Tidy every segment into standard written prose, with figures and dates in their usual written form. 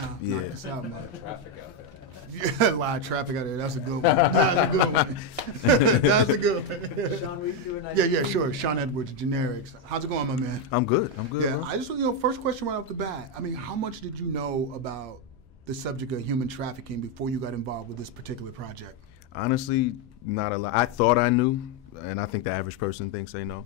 now. Yeah. Knock us out, man. Traffic out there. Yeah, a lot of traffic out there. That's a good one. That's a good one. That's a good one. Sean, will you do a nice Yeah, sure. Sean Edwards, Generics. How's it going, my man? I'm good. Yeah, Bro. I just, first question right off the bat. I mean, how much did you know about the subject of human trafficking before you got involved with this particular project? Honestly, not a lot. I thought I knew, and I think the average person thinks they know.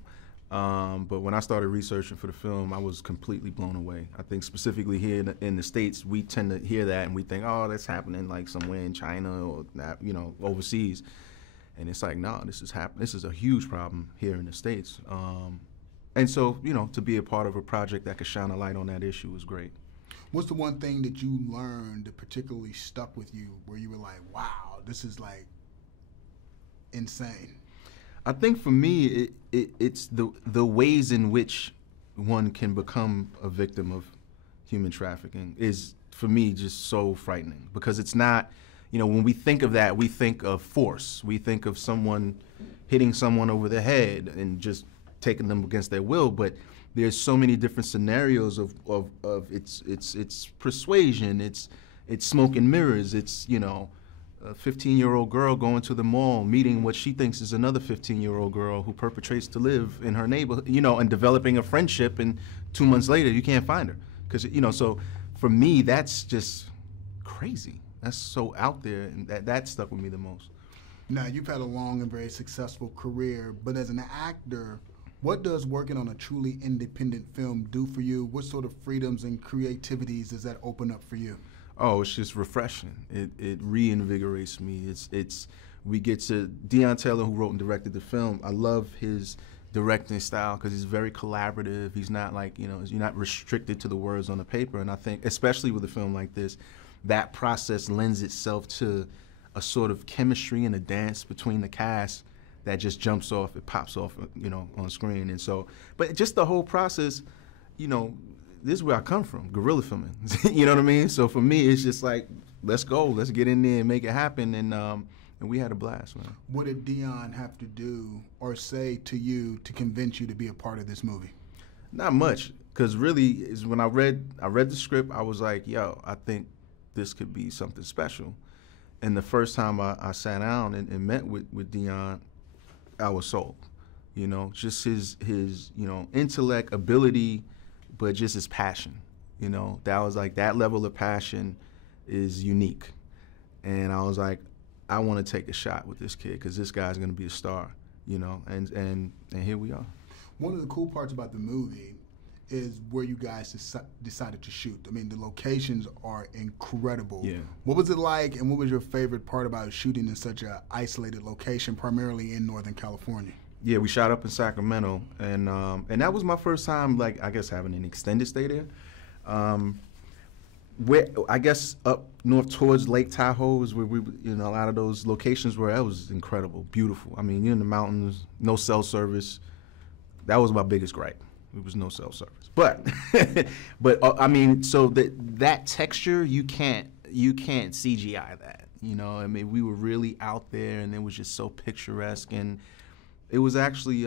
But when I started researching for the film, I was completely blown away. I think specifically here in the States, we tend to hear that and we think, oh, that's happening like somewhere in China or, overseas. And it's like, no, this is happening. This is a huge problem here in the States. And so, to be a part of a project that could shine a light on that issue was great. What's the one thing that you learned that particularly stuck with you where you were like, wow, this is like insane? I think for me, it's the ways in which one can become a victim of human trafficking is, for me, just so frightening. Because it's not, when we think of that, we think of force. We think of someone hitting someone over the head and just taking them against their will. But there's so many different scenarios of it's persuasion, it's smoke and mirrors, it's, a 15-year-old girl going to the mall, meeting what she thinks is another 15-year-old girl who perpetrates to live in her neighborhood, and developing a friendship, and 2 months later you can't find her. Because, so for me, that's just crazy. That's so out there, and that stuck with me the most. Now, you've had a long and very successful career, but as an actor, what does working on a truly independent film do for you? What sort of freedoms and creativities does that open up for you? Oh, it's just refreshing. It reinvigorates me. We get to Deon Taylor, who wrote and directed the film. I love his directing style because he's very collaborative. He's not like, you're not restricted to the words on the paper. And I think, especially with a film like this, that process lends itself to a sort of chemistry and a dance between the cast that just jumps off, it pops off, on screen. And so, but just the whole process, this is where I come from, guerrilla filming. You know what I mean? So for me, it's just like, let's go, let's get in there and make it happen. And we had a blast, man. What did Deon have to do or say to you to convince you to be a part of this movie? Not much, because really, is when I read the script, I was like, yo, I think this could be something special. And the first time I sat down and met with Deon, I was sold. Just his intellect, ability, but just his passion. That was like, that level of passion is unique. And I was like, I want to take a shot with this kid because this guy's going to be a star, and here we are. One of the cool parts about the movie is where you guys decided to shoot. I mean, the locations are incredible. Yeah. What was it like, and what was your favorite part about shooting in such an isolated location, primarily in Northern California? Yeah, we shot up in Sacramento, and that was my first time, like, I guess, having an extended stay there. Where I guess up north towards Lake Tahoe is where we, a lot of those locations were. That was incredible, beautiful. I mean, you're in the mountains, no cell service. That was my biggest gripe. There was no cell service, but I mean, so that texture you can't CGI that. I mean, we were really out there, and it was just so picturesque, and it was actually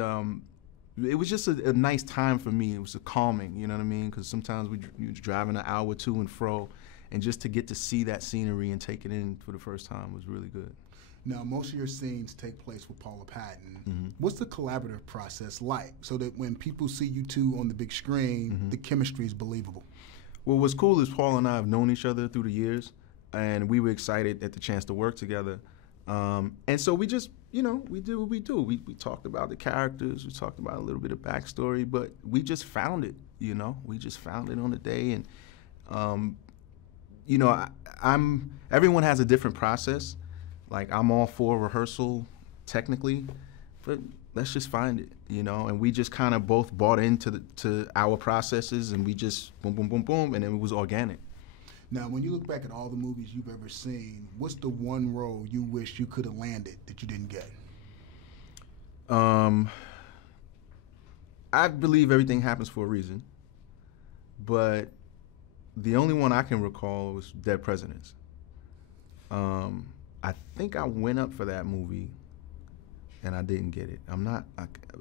it was just a nice time for me. It was a calming, you know what I mean? Because sometimes we was driving an hour to and fro, and just to get to see that scenery and take it in for the first time was really good. Now, most of your scenes take place with Paula Patton. Mm-hmm. What's the collaborative process like so that when people see you two on the big screen, mm-hmm. the chemistry is believable? Well, what's cool is Paul and I have known each other through the years, and we were excited at the chance to work together. And so we just, we do what we do. We talked about the characters, we talked about a little bit of backstory, but we just found it, We just found it on the day, and, everyone has a different process. Like, I'm all for rehearsal, technically, but let's just find it, And we just kind of both bought into to our processes, and we just boom, boom, boom, boom, and it was organic. Now, when you look back at all the movies you've ever seen, what's the one role you wish you could have landed that you didn't get? I believe everything happens for a reason, but the only one I can recall was Dead Presidents. I think I went up for that movie, and I didn't get it.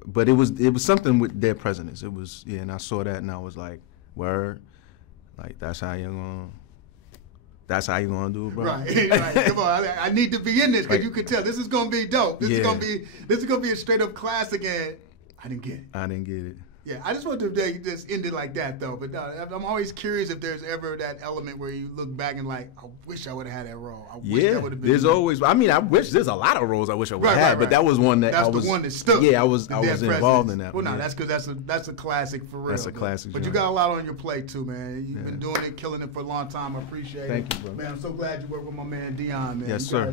But it was something with Dead Presidents. It was, and I saw that, and I was like, word, like, that's how you're gonna That's how you gonna do it, bro? Right. Right. Come on, I need to be in this because you can tell this is gonna be dope. This is gonna be a straight up classic, and I didn't get it. I didn't get it. Yeah, I just want to just end it like that, though. But no, I'm always curious if there's ever that element where you look back and like, I wish I would have had that role. I wish that would have been. There's always. I mean, I wish there's a lot of roles I wish I would have had, but that was one that that's I was. The one that stuck. Yeah, I was involved in that. Well, no, that's because that's a classic for real. That's a classic. But you got a lot on your plate too, man. You've been doing it, killing it for a long time. I appreciate it. Thank you, bro. Man, I'm so glad you worked with my man Dion, man. Yes, sir.